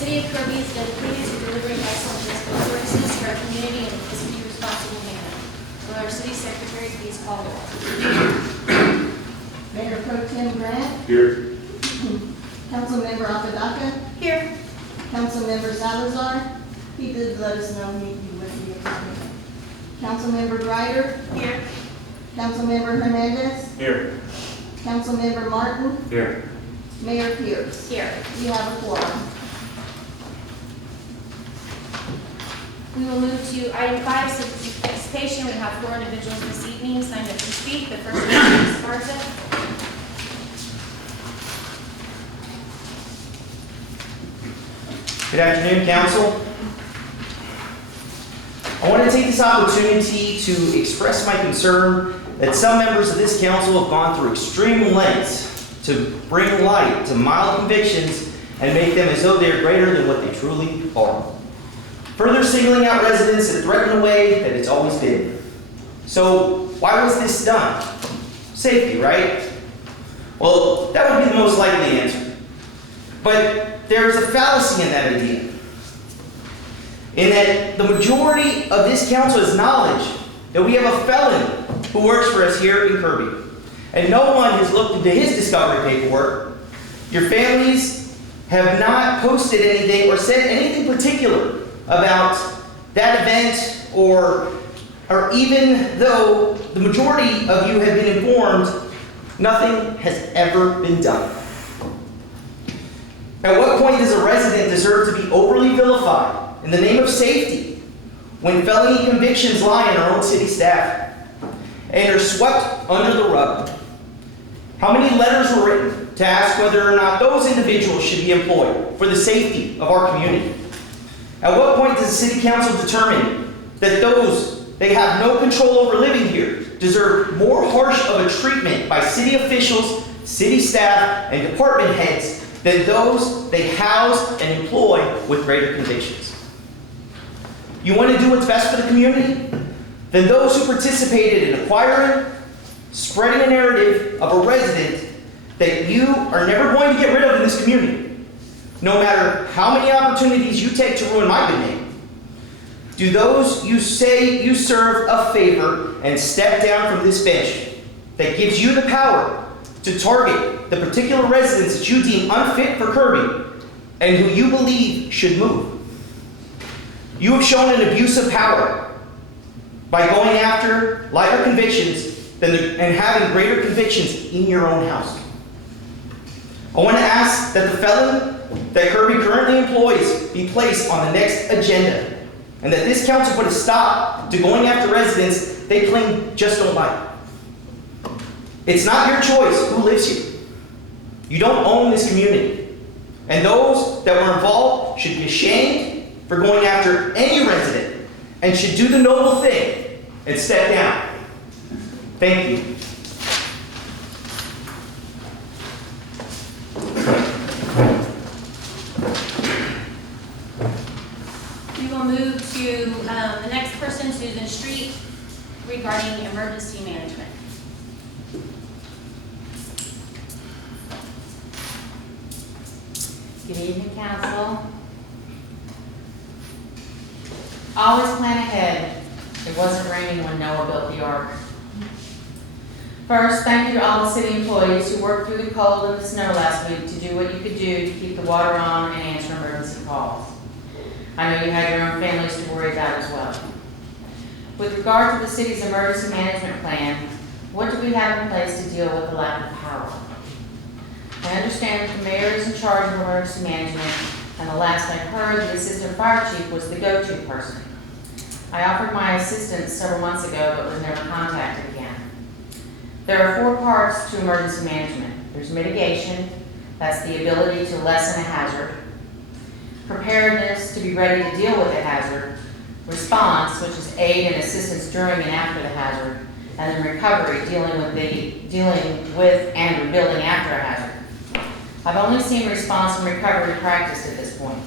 City of Kirby is dedicated to delivering excellent municipal services for our community in a fiscally responsible manner. Will our city secretary please call the roll? Mayor Pro Tem Grant. Here. Councilmember Apodaca. Here. Councilmember Salazar. He did let us know he wouldn't be able to make it. Councilmember Greider. Here. Councilmember Hernandez. Here. Councilmember Martin. Here. Mayor Pierce. Here. We have a quorum. We will move to item 5, citizen participation. We have 4 individuals this evening signed up to speak. The first one is Sparta. Good afternoon, Council. I want to take this opportunity to express my concern that some members of this council have gone through extreme lengths to bring light to mild convictions and make them as though they are greater than what they truly are. Further singling out residents that threaten the way that it's always been. So why was this done? Safety, right? Well, that would be the most likely answer. But there is a fallacy in that idea. In that the majority of this council has knowledge that we have a felon who works for us here in Kirby. And no one has looked into his discovery paperwork. Your families have not posted anything or said anything particular about that event, or even though the majority of you have been informed, nothing has ever been done. At what point does a resident deserve to be overly vilified in the name of safety when felony convictions lie in our own city staff and are swept under the rug? How many letters were written to ask whether or not those individuals should be employed for the safety of our community? At what point does the City Council determine that those they have no control over living here deserve more harsh of a treatment by city officials, city staff, and department heads than those they house and employ with greater convictions? You want to do what's best for the community? Then those who participated in acquiring, spreading a narrative of a resident that you are never going to get rid of in this community, no matter how many opportunities you take to ruin my good name, do those you say you serve a favor and step down from this bench that gives you the power to target the particular residents that you deem unfit for Kirby and who you believe should move. You have shown an abuse of power by going after lighter convictions and having greater convictions in your own house. I want to ask that the felon that Kirby currently employs be placed on the next agenda, and that this council put a stop to going after residents they claim just don't like. It's not your choice who lives here. You don't own this community. And those that were involved should be ashamed for going after any resident and should do the noble thing and step down. Thank you. We will move to the next person, Susan Street, regarding emergency management. Good evening, Council. Always plan ahead. It wasn't raining when Noah built the ark. First, thank you to all the city employees who worked through the cold and the snow last week to do what you could do to keep the water on and answer emergency calls. I know you had your own families to worry about as well. With regard to the city's emergency management plan, what do we have in place to deal with the lack of power? I understand that the mayor is in charge of emergency management, and the last I heard, the assistant fire chief was the go-to person. I offered my assistance several months ago, but was never contacted again. There are 4 parts to emergency management. There's mitigation, that's the ability to lessen a hazard. Preparedness, to be ready to deal with a hazard. Response, which is aid and assistance during and after the hazard. And then recovery, dealing with and rebuilding after a hazard. I've only seen response and recovery practiced at this point.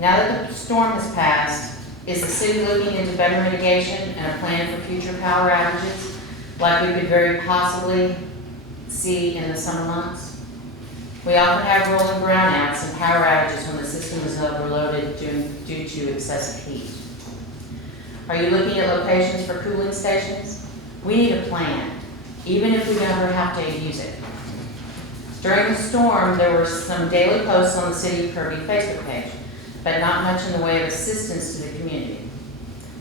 Now that the storm has passed, is the city looking into better mitigation and a plan for future power outages, like we could very possibly see in the summer months? We often have rolling brownouts and power outages when the system is overloaded due to excessive heat. Are you looking at locations for cooling stations? We need a plan, even if we never have to use it. During the storm, there were some daily posts on the City of Kirby Facebook page, but not much in the way of assistance to the community.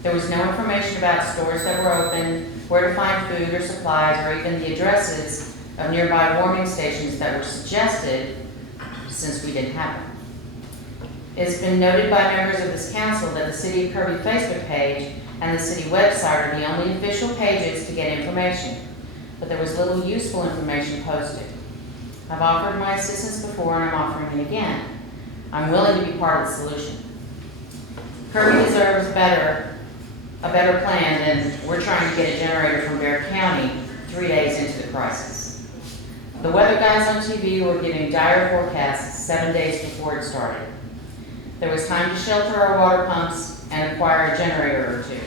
There was no information about stores that were open, where to find food or supplies, or even the addresses of nearby warming stations that were suggested, since we didn't have them. It's been noted by members of this council that the City of Kirby Facebook page and the city website are the only official pages to get information, but there was little useful information posted. I've offered my assistance before and I'm offering it again. I'm willing to be part of the solution. Kirby deserves a better plan than we're trying to get a generator from Bear County 3 days into the crisis. The weather guys on TV were giving dire forecasts 7 days before it started. There was time to shelter our water pumps and acquire a generator or two.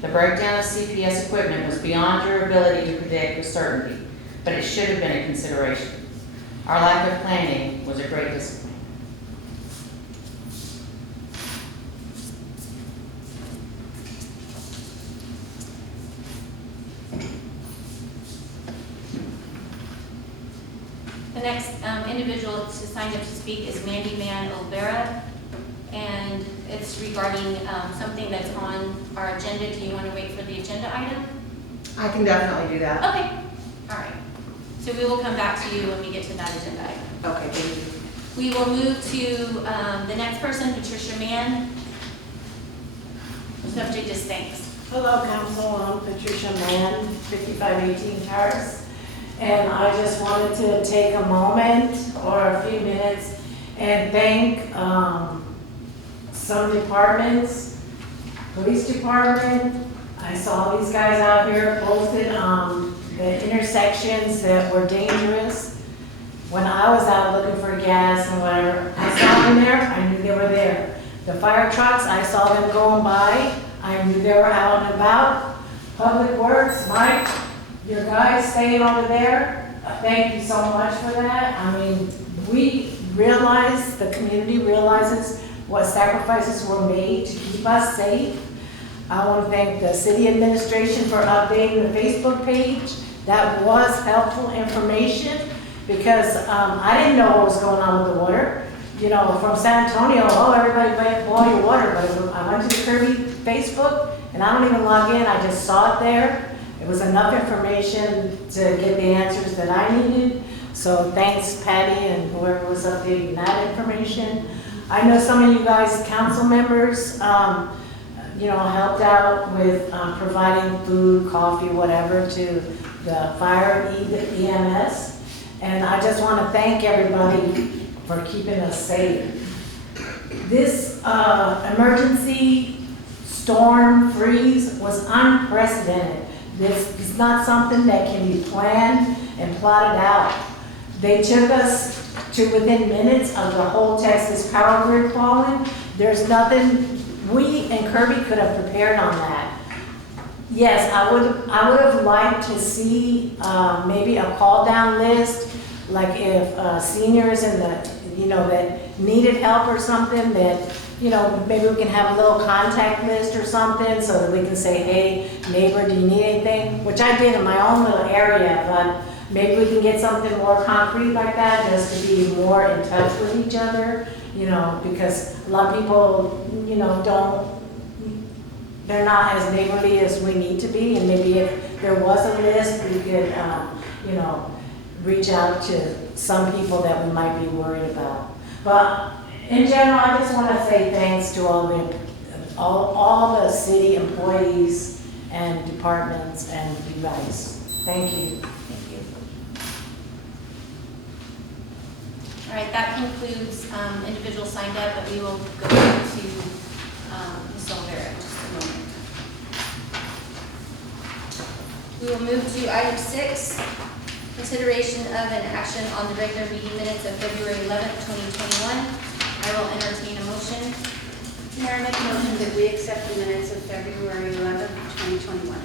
The breakdown of CPS equipment was beyond your ability to predict with certainty, but it should have been a consideration. Our lack of planning was a great disappointment. The next individual to sign up to speak is Mandy Man Olvera, and it's regarding something that's on our agenda. Do you want to wait for the agenda item? I can definitely do that. Okay, all right. So we will come back to you when we get to that agenda item. Okay, thank you. We will move to the next person, Patricia Mann. Subject is thanks. Hello, Council. I'm Patricia Mann, 5518 Terrace. And I just wanted to take a moment or a few minutes and thank some departments, police department. I saw these guys out here posted the intersections that were dangerous. When I was out looking for gas and whatever, I saw them there, I knew they were there. The fire trucks, I saw them going by, I knew they were out and about. Public Works, Mike, your guys staying over there, thank you so much for that. I mean, we realize, the community realizes what sacrifices were made to keep us safe. I want to thank the city administration for updating the Facebook page. That was helpful information because I didn't know what was going on with the water. You know, from San Antonio, oh, everybody boil your water, but I went to the Kirby Facebook and I don't even log in, I just saw it there. It was enough information to get the answers that I needed. So thanks, Patty, and whoever was updating that information. I know some of you guys, council members, helped out with providing food, coffee, whatever to the fire EMS. And I just want to thank everybody for keeping us safe. This emergency storm freeze was unprecedented. This is not something that can be planned and plotted out. They took us to within minutes of the whole Texas power grid falling. There's nothing we and Kirby could have prepared on that. Yes, I would have liked to see maybe a call down list, like if seniors in the that needed help or something, that maybe we can have a little contact list or something so that we can say, hey, neighbor, do you need anything? Which I did in my own little area, but maybe we can get something more concrete like that just to be more in touch with each other, because a lot of people, they're not as neighborly as we need to be, and maybe if there was a list, we could, reach out to some people that we might be worried about. But in general, I just want to say thanks to all the city employees and departments and you guys. Thank you. Thank you. All right, that concludes individuals signed up, but we will go to Ms. Olvera in just a moment. We will move to item 6, consideration of an action on the regular meeting minutes of February 11th, 2021. I will entertain a motion. Mayor, I make a motion that we accept the minutes of February 11th, 2021.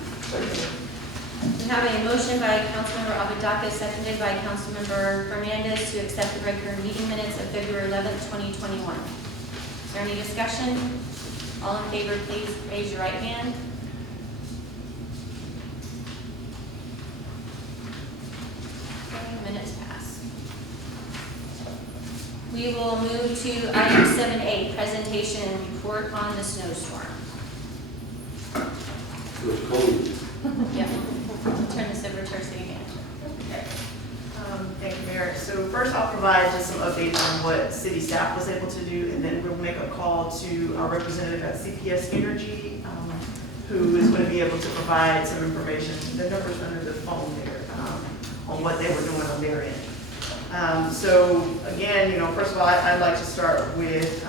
We have a motion by Councilmember Abbott-Daka, seconded by Councilmember Fernandez to accept the regular meeting minutes of February 11th, 2021. Is there any discussion? All in favor, please raise your right hand. Okay, minutes pass. We will move to item 7A, presentation and report on the snowstorm. It was cold. Yep. Turn this over to our city manager. Okay. Thank you, Mayor. So first I'll provide just some updates on what city staff was able to do, and then we'll make a call to our representative at CPS Energy, who is going to be able to provide some information, the numbers under the phone there, on what they were doing on their end. So again, first of all, I'd like to start with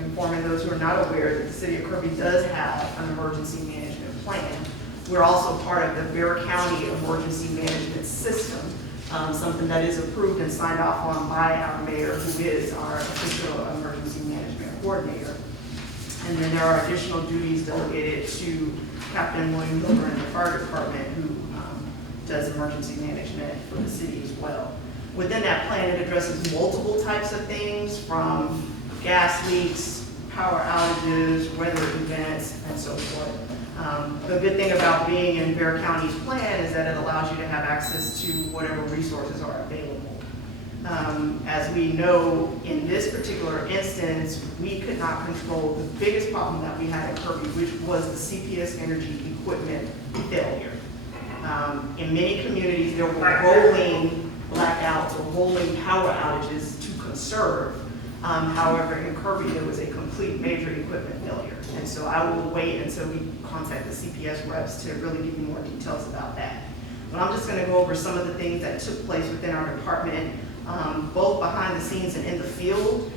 informing those who are not aware that the city of Kirby does have an emergency management plan. We're also part of the Bear County Emergency Management System, something that is approved and signed off on by our mayor, who is our official emergency management coordinator. And then there are additional duties delegated to Captain William Hoover in the fire department, who does emergency management for the city as well. Within that plan, it addresses multiple types of things, from gas leaks, power outages, weather events, and so forth. The good thing about being in Bear County's plan is that it allows you to have access to whatever resources are available. As we know, in this particular instance, we could not control the biggest problem that we had in Kirby, which was the CPS Energy equipment failure. In many communities, there were rolling blackouts or rolling power outages to conserve. However, in Kirby, there was a complete major equipment failure. And so I will wait until we contact the CPS reps to really give you more details about that. But I'm just gonna go over some of the things that took place within our department, both behind the scenes and in the field.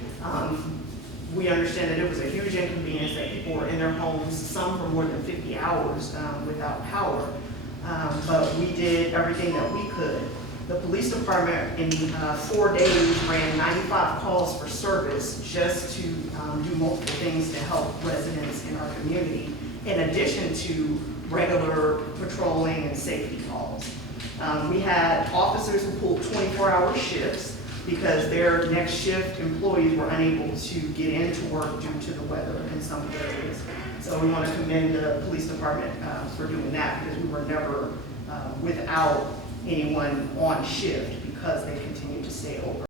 We understand that it was a huge inconvenience that people were in their homes, some for more than 50 hours without power. But we did everything that we could. The police department in 4 days ran 95 calls for service just to do multiple things to help residents in our community, in addition to regular patrolling and safety calls. We had officers who pulled 24-hour shifts because their next shift employees were unable to get into work due to the weather in some areas. So we want to commend the police department for doing that, because we were never without anyone on shift, because they continue to stay over